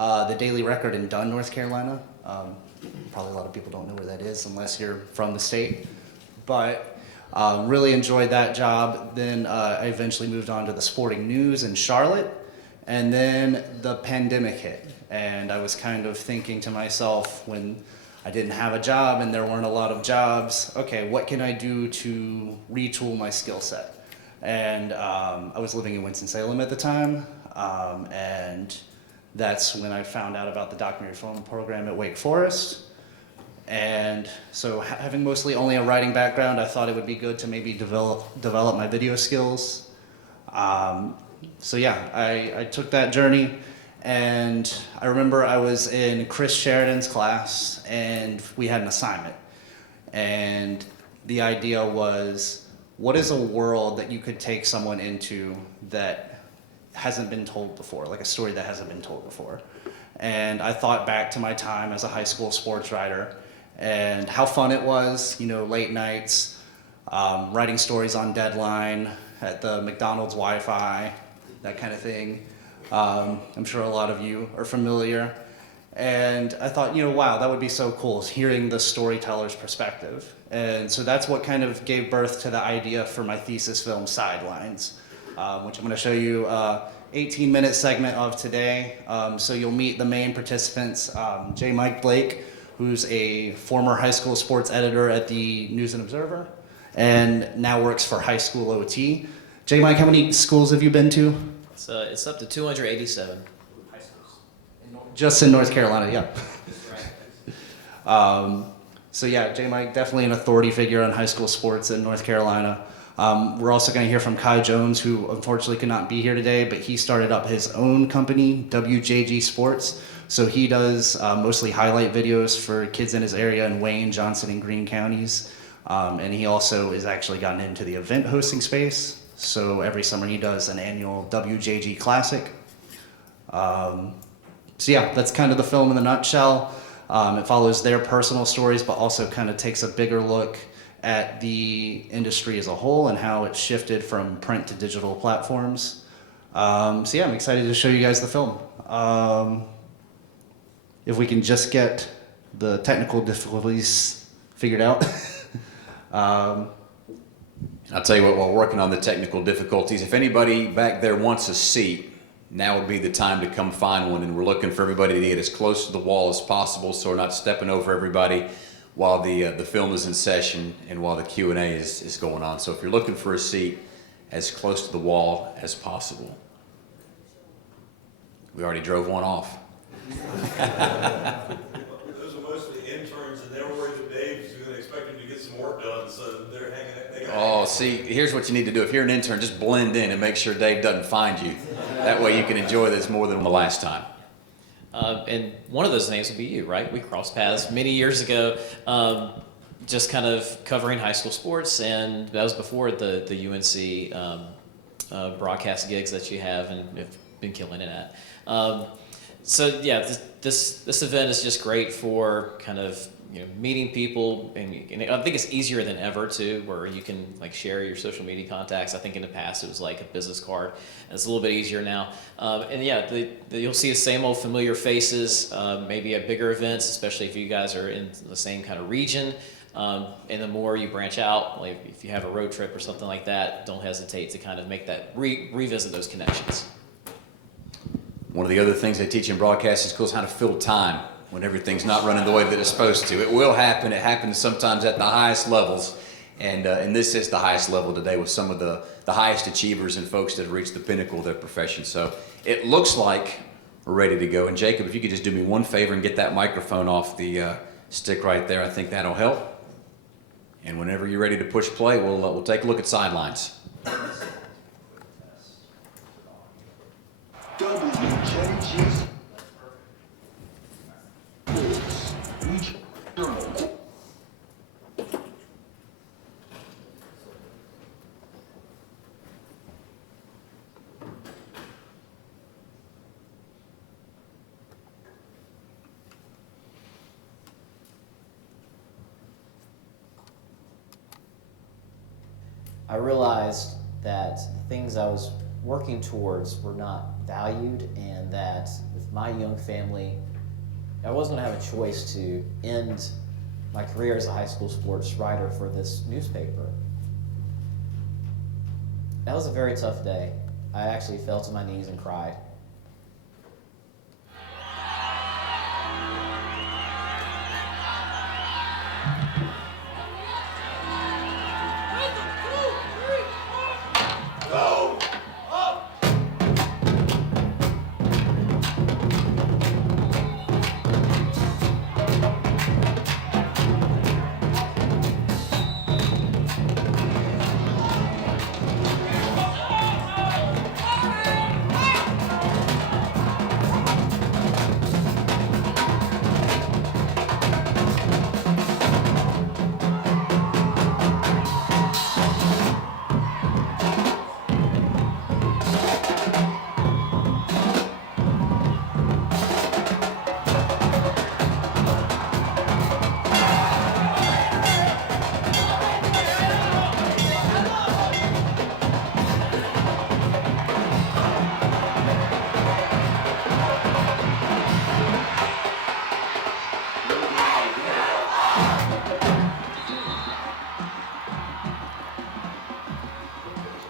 the Daily Record in Dunn, North Carolina. Probably a lot of people don't know where that is unless you're from the state. But really enjoyed that job. Then I eventually moved on to the Sporting News in Charlotte. And then the pandemic hit. And I was kind of thinking to myself when I didn't have a job and there weren't a lot of jobs, okay, what can I do to retool my skill set? And I was living in Winston-Salem at the time. And that's when I found out about the documentary film program at Wake Forest. And so having mostly only a writing background, I thought it would be good to maybe develop my video skills. So yeah, I took that journey, and I remember I was in Chris Sheridan's class and we had an assignment. And the idea was, what is a world that you could take someone into that hasn't been told before, like a story that hasn't been told before? And I thought back to my time as a high school sports writer and how fun it was, you know, late nights, writing stories on deadline at the McDonald's Wi-Fi, that kind of thing. I'm sure a lot of you are familiar. And I thought, you know, wow, that would be so cool, hearing the storyteller's perspective. And so that's what kind of gave birth to the idea for my thesis film, Sidelines, which I'm going to show you 18-minute segment of today. So you'll meet the main participants, J. Mike Blake, who's a former high school sports editor at the News and Observer, and now works for HighSchoolOT. J. Mike, how many schools have you been to? It's up to 287. High schools. Just in North Carolina, yeah. So yeah, J. Mike, definitely an authority figure on high school sports in North Carolina. We're also going to hear from Kai Jones, who unfortunately could not be here today, but he started up his own company, WJG Sports. So he does mostly highlight videos for kids in his area in Wayne, Johnson, and Greene counties. And he also has actually gotten into the event hosting space. So every summer he does an annual WJG Classic. So yeah, that's kind of the film in a nutshell. It follows their personal stories, but also kind of takes a bigger look at the industry as a whole and how it shifted from print to digital platforms. So yeah, I'm excited to show you guys the film. If we can just get the technical difficulties figured out. I'll tell you what, while working on the technical difficulties, if anybody back there wants a seat, now would be the time to come find one, and we're looking for everybody to get as close to the wall as possible so we're not stepping over everybody while the film is in session and while the Q&A is going on. So if you're looking for a seat, as close to the wall as possible. We already drove one off. Those are mostly interns, and they're worried that Dave's going to expect him to get some work done, so they're hanging out. Oh, see, here's what you need to do. If you're an intern, just blend in and make sure Dave doesn't find you. That way you can enjoy this more than the last time. And one of those names would be you, right? We crossed paths many years ago, just kind of covering high school sports, and that was before the UNC broadcast gigs that you have and have been killing it at. So yeah, this event is just great for kind of, you know, meeting people, and I think it's easier than ever too, where you can like share your social media contacts. I think in the past it was like a business card, and it's a little bit easier now. And yeah, you'll see the same old familiar faces, maybe at bigger events, especially if you guys are in the same kind of region. And the more you branch out, like if you have a road trip or something like that, don't hesitate to kind of make that revisit those connections. One of the other things they teach in broadcasting school is how to fill time when everything's not running the way that it's supposed to. It will happen. It happens sometimes at the highest levels. And this is the highest level today with some of the highest achievers and folks that have reached the pinnacle of their profession. So it looks like we're ready to go. And Jacob, if you could just do me one favor and get that microphone off the stick right there, I think that'll help. And whenever you're ready to push play, we'll take a look at Sidelines. WJG's I realized that the things I was working towards were not valued, and that with my young family, I wasn't going to have a choice to end my career as a high school sports writer for this newspaper. That was a very tough day. I actually fell to my knees and cried.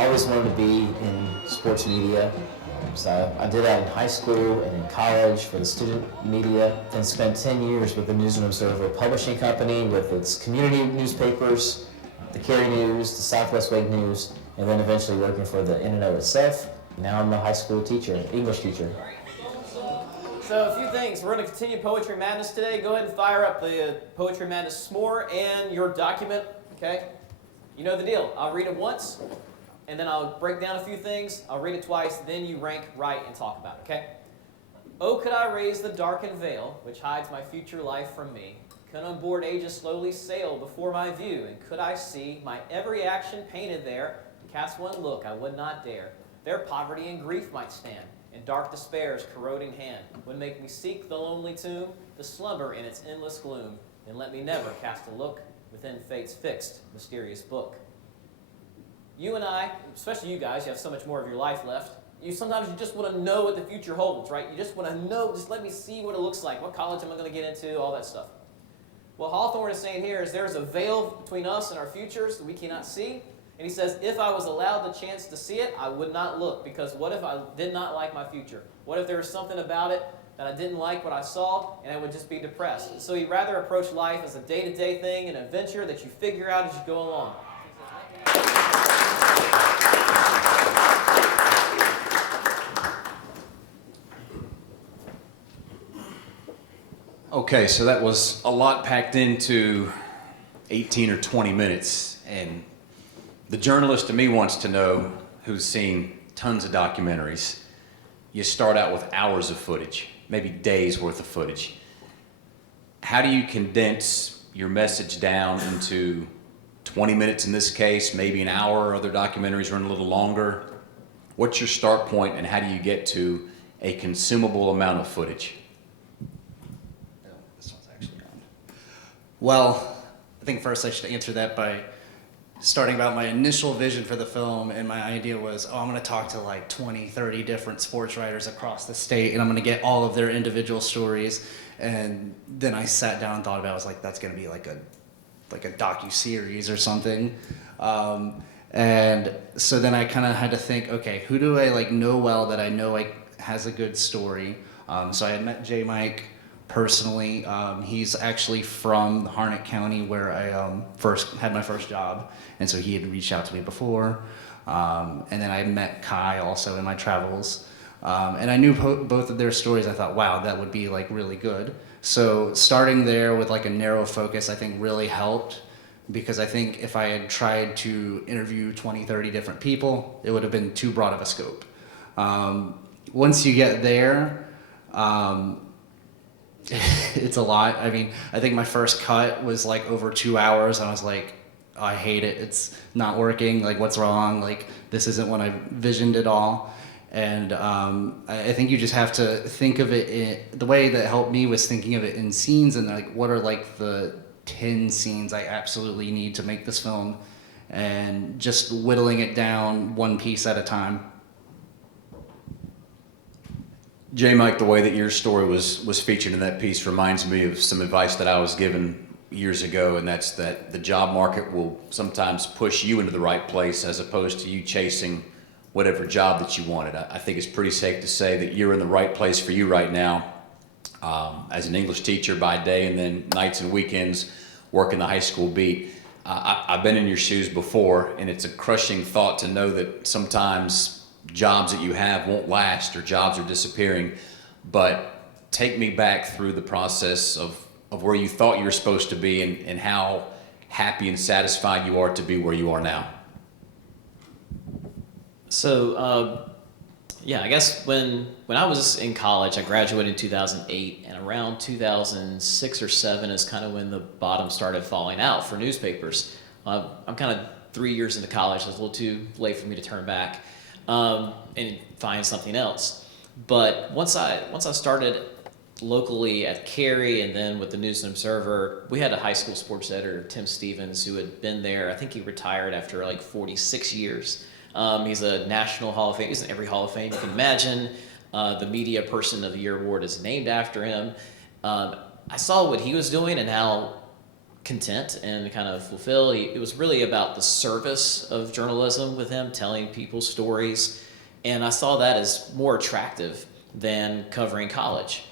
I always wanted to be in sports media, so I did that in high school and in college for the student media, then spent 10 years with the News and Observer publishing company with its community newspapers, the Cary News, the Southwest Wake News, and then eventually working for the N&O itself. Now I'm a high school teacher, English teacher. So a few things. We're going to continue Poetry Madness today. Go ahead and fire up the Poetry Madness s'more and your document, okay? You know the deal. I'll read it once, and then I'll break down a few things. I'll read it twice, then you rank, write, and talk about it, okay? Oh, could I raise the darkened veil which hides my future life from me? Could unborn ages slowly sail before my view? And could I see my every action painted there? Cast one look I would not dare. There poverty and grief might stand, and dark despair's corroding hand would make me seek the lonely tomb, to slumber in its endless gloom, and let me never cast a look within fate's fixed, mysterious book. You and I, especially you guys, you have so much more of your life left. Sometimes you just want to know what the future holds, right? You just want to know, just let me see what it looks like. What college am I going to get into? All that stuff. What Hawthorne is saying here is there's a veil between us and our futures that we cannot see. And he says, if I was allowed the chance to see it, I would not look, because what if I did not like my future? What if there was something about it that I didn't like what I saw, and I would just be depressed? And so he'd rather approach life as a day-to-day thing, an adventure that you figure out as you go along. Okay, so that was a lot packed into 18 or 20 minutes, and the journalist in me wants to know, who's seen tons of documentaries, you start out with hours of footage, maybe days worth of footage. How do you condense your message down into 20 minutes in this case, maybe an hour? Other documentaries run a little longer. What's your start point, and how do you get to a consumable amount of footage? This one's actually on. Well, I think first I should answer that by starting about my initial vision for the film, and my idea was, I'm going to talk to like 20, 30 different sports writers across the state, and I'm going to get all of their individual stories. And then I sat down and thought about it. I was like, that's going to be like a docu-series or something. And so then I kind of had to think, okay, who do I like know well that I know like has a good story? So I had met J. Mike personally. He's actually from Harnett County, where I first had my first job, and so he had reached out to me before. And then I met Kai also in my travels, and I knew both of their stories. I thought, wow, that would be like really good. So starting there with like a narrow focus, I think really helped, because I think if I had tried to interview 20, 30 different people, it would have been too broad of a scope. Once you get there, it's a lot. I mean, I think my first cut was like over 2 hours, and I was like, oh, I hate it. It's not working. Like, what's wrong? Like, this isn't what I visioned at all. And I think you just have to think of it the way that helped me was thinking of it in scenes, and like, what are like the 10 scenes I absolutely need to make this film, and just whittling it down one piece at a time. J. Mike, the way that your story was featured in that piece reminds me of some advice that I was given years ago, and that's that the job market will sometimes push you into the right place as opposed to you chasing whatever job that you wanted. I think it's pretty safe to say that you're in the right place for you right now, as an English teacher by day and then nights and weekends working the high school beat. I've been in your shoes before, and it's a crushing thought to know that sometimes jobs that you have won't last or jobs are disappearing. But take me back through the process of where you thought you were supposed to be and how happy and satisfied you are to be where you are now. So, yeah, I guess when I was in college, I graduated in 2008, and around 2006 or 7 is kind of when the bottom started falling out for newspapers. I'm kind of 3 years into college, so it's a little too late for me to turn back and find something else. But once I started locally at Cary and then with the News and Observer, we had a high school sports editor, Tim Stevens, who had been there. I think he retired after like 46 years. He's a National Hall of Fame. He's in every Hall of Fame you can imagine. The Media Person of the Year award is named after him. I saw what he was doing and how content and kind of fulfilled. It was really about the service of journalism with him, telling people stories. And I saw that as more attractive than covering college.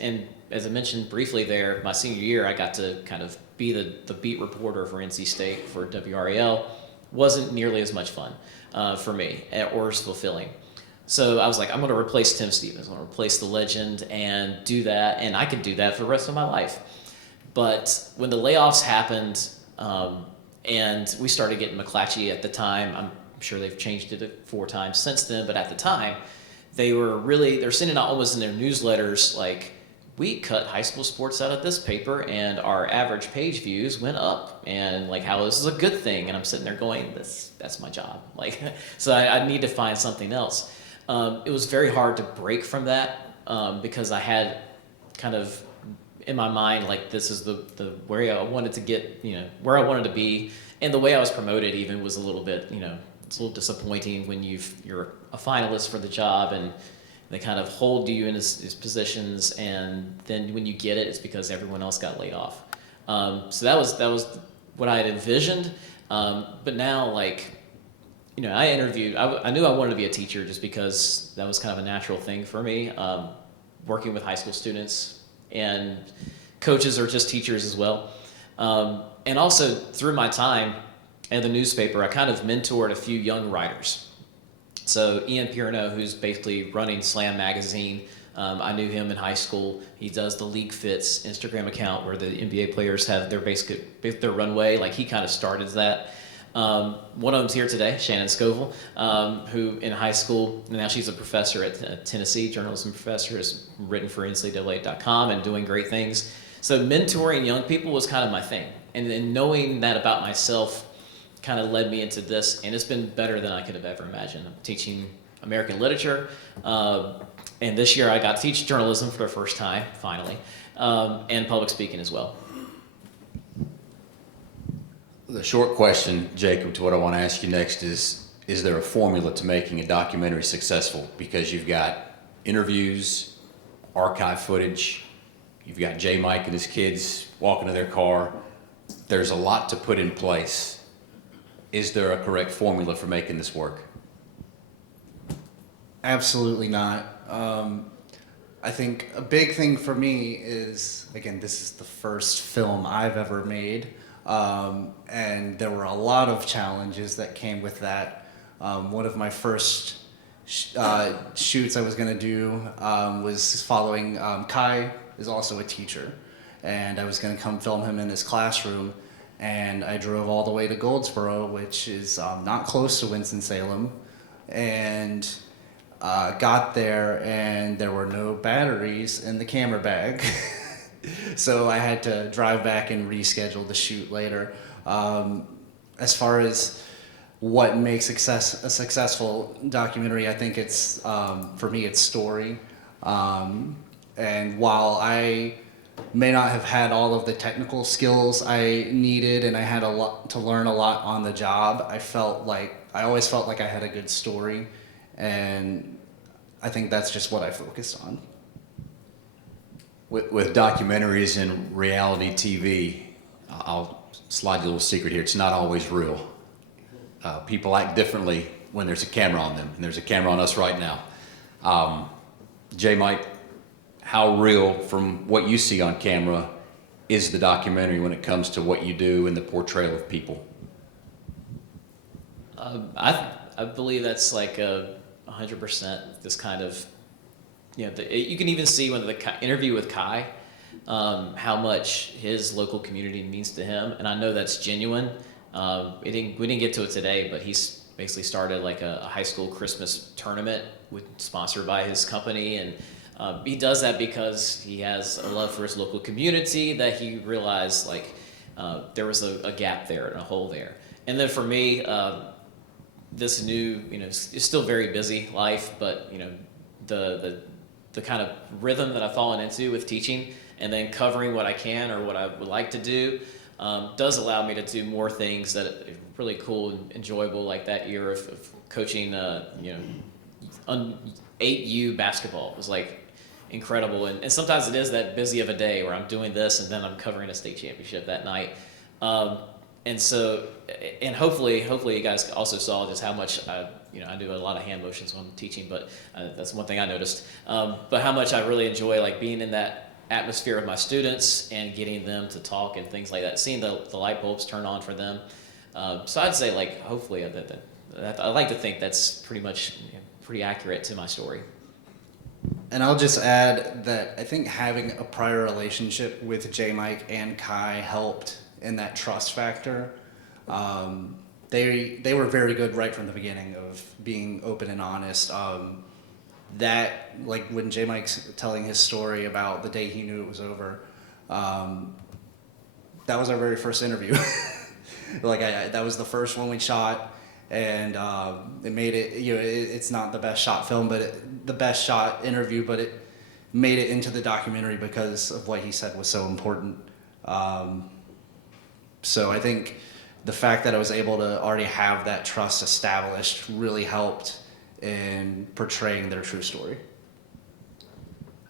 And as I mentioned briefly there, my senior year, I got to kind of be the beat reporter for NC State for WRAL. Wasn't nearly as much fun for me or as fulfilling. So I was like, I'm going to replace Tim Stevens. I'm going to replace the legend and do that. And I could do that for the rest of my life. But when the layoffs happened and we started getting McClatchy at the time, I'm sure they've changed it 4 times since then, but at the time, they're sending out almost in their newsletters like, we cut high school sports out of this paper and our average page views went up, and like how this is a good thing. And I'm sitting there going, that's my job. Like, so I need to find something else. It was very hard to break from that because I had kind of in my mind, like, this is the where I wanted to get, where I wanted to be. And the way I was promoted even was a little bit, it's a little disappointing when you're a finalist for the job and they kind of hold you in his positions, and then when you get it, it's because everyone else got laid off. So that was what I had envisioned. But now, like, I interviewed. I knew I wanted to be a teacher just because that was kind of a natural thing for me. Working with high school students, and coaches are just teachers as well. And also through my time at the newspaper, I kind of mentored a few young writers. So Ian Pierno, who's basically running Slam Magazine, I knew him in high school. He does the League Fits Instagram account where the NBA players have their runway. Like, he kind of started that. One of them's here today, Shannon Scoville, who in high school, now she's a professor at Tennessee, journalism professor, has written for NCAA.com and doing great things. So mentoring young people was kind of my thing. And then knowing that about myself kind of led me into this, and it's been better than I could have ever imagined. I'm teaching American literature, and this year I got to teach journalism for the first time, finally, and public speaking as well. The short question, Jacob, to what I want to ask you next is there a formula to making a documentary successful? Because you've got interviews, archive footage, you've got J. Mike and his kids walking to their car. There's a lot to put in place. Is there a correct formula for making this work? Absolutely not. I think a big thing for me is, again, this is the first film I've ever made. And there were a lot of challenges that came with that. One of my first shoots I was going to do was following Kai is also a teacher, and I was going to come film him in his classroom, and I drove all the way to Goldsboro, which is not close to Winston-Salem, and got there, and there were no batteries in the camera bag. So I had to drive back and reschedule the shoot later. As far as what makes a successful documentary, I think it's, for me, it's story. And while I may not have had all of the technical skills I needed, and I had a lot to learn a lot on the job, I always felt like I had a good story. And I think that's just what I focused on. With documentaries and reality TV, I'll slide you a little secret here. It's not always real. People act differently when there's a camera on them, and there's a camera on us right now. J. Mike, how real, from what you see on camera, is the documentary when it comes to what you do and the portrayal of people? I believe that's like 100% this kind of, you know, you can even see when the interview with Kai, how much his local community means to him, and I know that's genuine. We didn't get to it today, but he's basically started like a high school Christmas tournament sponsored by his company, and he does that because he has a love for his local community, that he realized like there was a gap there and a hole there. And then for me, this new, you know, it's still very busy life, but you know, the kind of rhythm that I've fallen into with teaching and then covering what I can or what I would like to do does allow me to do more things that are really cool and enjoyable, like that year of coaching, you know, 8U basketball. It was like incredible, and sometimes it is that busy of a day where I'm doing this and then I'm covering a state championship that night. And so, and hopefully you guys also saw just how much I do a lot of hand motions when I'm teaching, but that's one thing I noticed. But how much I really enjoy like being in that atmosphere of my students and getting them to talk and things like that, seeing the light bulbs turn on for them. So I'd say like hopefully I like to think that's pretty much, you know, pretty accurate to my story. And I'll just add that I think having a prior relationship with J. Mike and Kai helped in that trust factor. They were very good right from the beginning of being open and honest. That, like when J. Mike's telling his story about the day he knew it was over, that was our very first interview. Like that was the first one we shot, and it made it. You know, it's not the best shot film, but the best shot interview, but it made it into the documentary because of what he said was so important. So I think the fact that I was able to already have that trust established really helped in portraying their true story.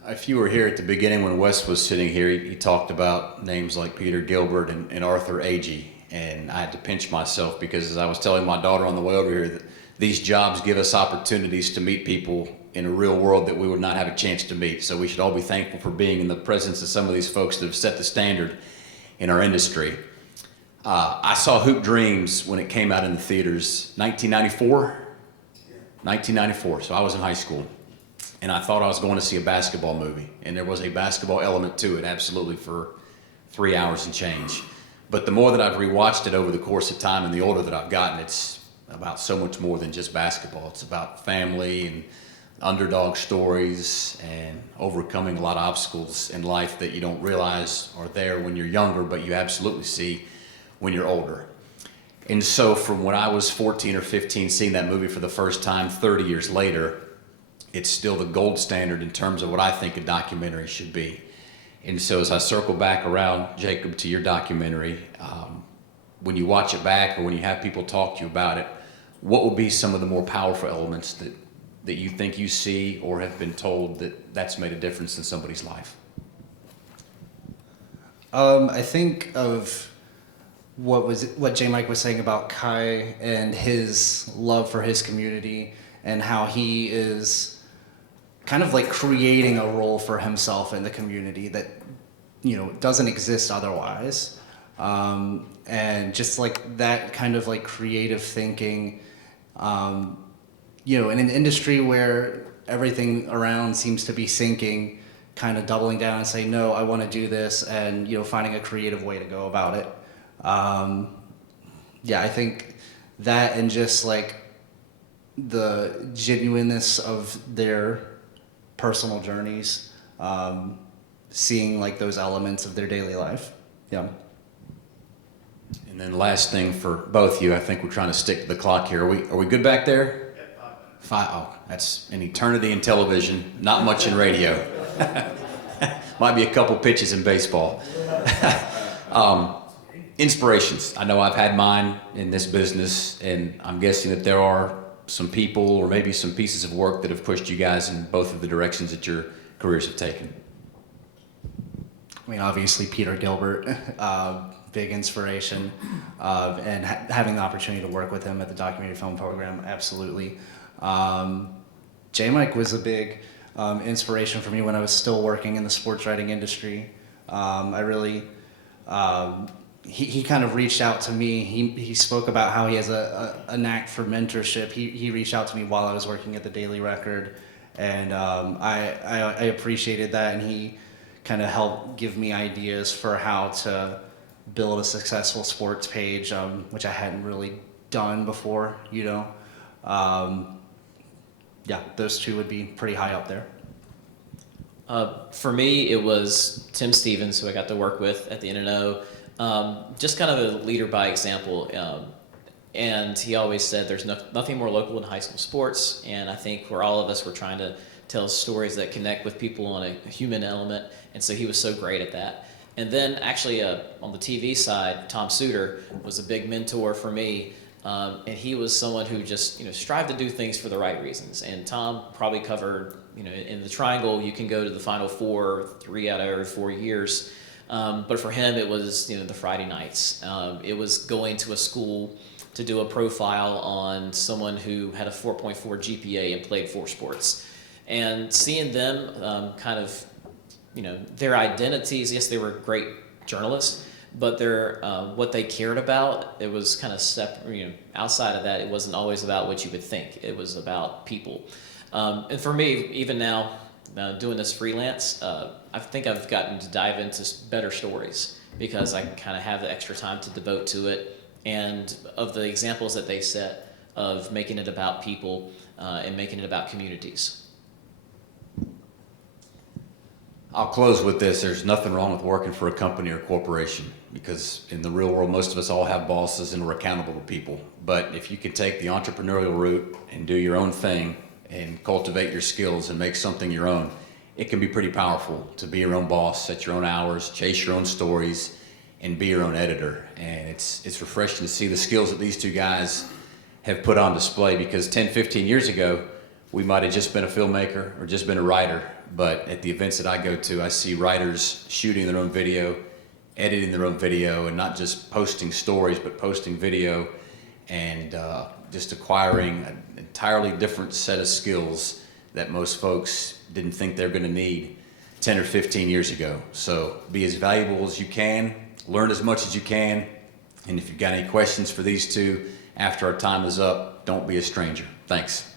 If you were here at the beginning when Wes was sitting here, he talked about names like Peter Gilbert and Arthur Agee, and I had to pinch myself because as I was telling my daughter on the way over here that these jobs give us opportunities to meet people in a real world that we would not have a chance to meet. So we should all be thankful for being in the presence of some of these folks that have set the standard in our industry. I saw Hoop Dreams when it came out in the theaters, 1994, so I was in high school. And I thought I was going to see a basketball movie. And there was a basketball element to it, absolutely, for 3 hours and change. But the more that I've rewatched it over the course of time and the older that I've gotten, it's about so much more than just basketball. It's about family and underdog stories and overcoming a lot of obstacles in life that you don't realize are there when you're younger, but you absolutely see when you're older. And so from when I was 14 or 15, seeing that movie for the first time 30 years later, it's still the gold standard in terms of what I think a documentary should be. And so as I circle back around, Jacob, to your documentary, when you watch it back or when you have people talk to you about it, what would be some of the more powerful elements that you think you see or have been told that's made a difference in somebody's life? I think of what J. Mike was saying about Kai and his love for his community and how he is kind of like creating a role for himself in the community that, you know, doesn't exist otherwise. And just like that kind of like creative thinking, you know, in an industry where everything around seems to be sinking, kind of doubling down and saying, no, I want to do this, and, you know, finding a creative way to go about it. Yeah, I think that, and just like the genuineness of their personal journeys, seeing like those elements of their daily life. Yeah. And then last thing for both of you, I think we're trying to stick to the clock here. Are we good back there? Yeah, 5 minutes. Five. Oh, that's an eternity in television, not much in radio. Might be a couple pitches in baseball. Inspirations. I know I've had mine in this business, and I'm guessing that there are some people or maybe some pieces of work that have pushed you guys in both of the directions that your careers have taken? I mean, obviously Peter Gilbert, big inspiration, and having the opportunity to work with him at the documentary film program, absolutely. J-Mike was a big inspiration for me when I was still working in the sports writing industry. He kind of reached out to me. He spoke about how he has a knack for mentorship. He reached out to me while I was working at the Daily Record, and I appreciated that, and he kind of helped give me ideas for how to build a successful sports page, which I hadn't really done before, you know. Yeah, those two would be pretty high up there. For me, it was Tim Stevens, who I got to work with at the NNO. Just kind of a leader by example. And he always said there's nothing more local than high school sports. And I think for all of us, we're trying to tell stories that connect with people on a human element. And so he was so great at that. And then actually on the TV side, Tom Suter was a big mentor for me. And he was someone who just, strived to do things for the right reasons. And Tom probably covered, in the triangle, you can go to the Final Four 3 out of every 4 years. But for him, it was, the Friday nights. It was going to a school to do a profile on someone who had a 4.4 GPA and played 4 sports. And seeing them kind of, their identities, yes, they were great journalists, but their what they cared about, it was kind of separate, outside of that, it wasn't always about what you would think. It was about people. And for me, even now, doing this freelance, I think I've gotten to dive into better stories because I kind of have the extra time to devote to it. And of the examples that they set of making it about people and making it about communities. I'll close with this. There's nothing wrong with working for a company or corporation because in the real world, most of us all have bosses and we're accountable to people. But if you can take the entrepreneurial route and do your own thing and cultivate your skills and make something your own, it can be pretty powerful to be your own boss, set your own hours, chase your own stories, and be your own editor. And it's refreshing to see the skills that these two guys have put on display because 10, 15 years ago, we might have just been a filmmaker or just been a writer. But at the events that I go to, I see writers shooting their own video, editing their own video, and not just posting stories, but posting video and just acquiring an entirely different set of skills that most folks didn't think they're going to need 10 or 15 years ago. So be as valuable as you can, learn as much as you can, and if you've got any questions for these two after our time is up, don't be a stranger. Thanks.